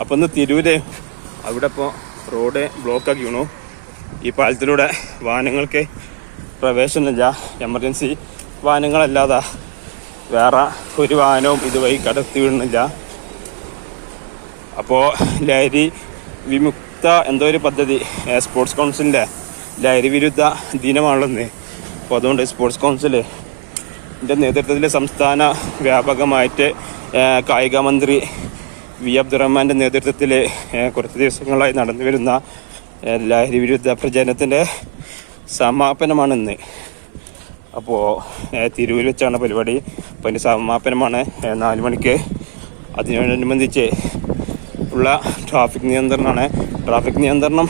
അപ്പം ഇന്ന് തിരൂര് അവിടെ ഇപ്പോൾ റോഡ് ബ്ലോക്കാക്കി വീണു. ഈ പാലത്തിലൂടെ വാഹനങ്ങൾക്ക് പ്രവേശനമില്ല. എമർജൻസി വാഹനങ്ങളല്ലാതെ വേറെ ഒരു വാഹനവും ഇതുവഴി കടത്തി വീഴുന്നില്ല. അപ്പോൾ ലഹരി വിമുക്ത എന്തോ ഒരു പദ്ധതി സ്പോർട്സ് കൗൺസിലിൻ്റെ ലഹരി വിരുദ്ധ ദിനമാണെന്ന്. അപ്പോൾ അതുകൊണ്ട് സ്പോർട്സ് കൗൺസിലിൻ്റെ നേതൃത്വത്തിൽ സംസ്ഥാന വ്യാപകമായിട്ട് കായിക മന്ത്രി വി അബ്ദുറഹ്മാൻ്റെ നേതൃത്വത്തിൽ കുറച്ച് ദിവസങ്ങളായി നടന്നു വരുന്ന ലഹരി വിരുദ്ധ പ്രചരണത്തിൻ്റെ സമാപനമാണ് ഇന്ന്. അപ്പോൾ തിരൂരിൽ വെച്ചാണ് പരിപാടി. അപ്പോൾ അതിൻ്റെ സമാപനമാണ് 4 മണിക്ക്. അതിനോടനുബന്ധിച്ച് ഉള്ള ട്രാഫിക് നിയന്ത്രണമാണ്. ട്രാഫിക് നിയന്ത്രണം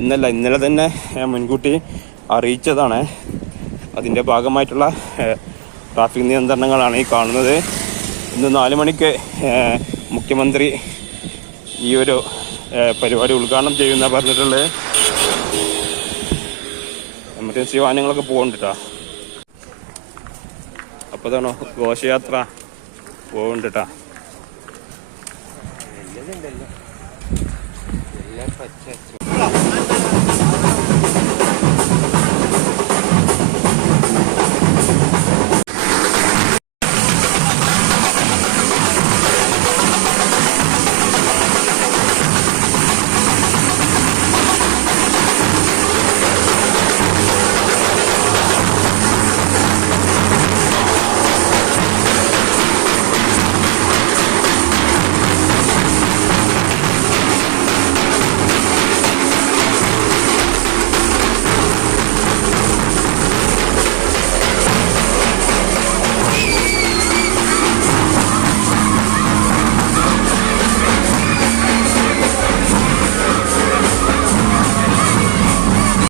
ഇന്നലെ തന്നെ മുൻകൂട്ടി അറിയിച്ചതാണ്. അതിൻ്റെ ഭാഗമായിട്ടുള്ള ട്രാഫിക് നിയന്ത്രണങ്ങളാണ് ഈ കാണുന്നത്. ഇന്ന് 4 മണിക്ക് മുഖ്യമന്ത്രി ഈ ഒരു പരിപാടി ഉദ്ഘാടനം ചെയ്യുന്ന പറഞ്ഞിട്ടുള്ളത്. എമർജൻസി വാഹനങ്ങളൊക്കെ പോകുന്നുണ്ട് കേട്ടോ. അപ്പോൾ ഇതാണോ ഘോഷയാത്ര പോകുന്നുണ്ട് കേട്ടോ.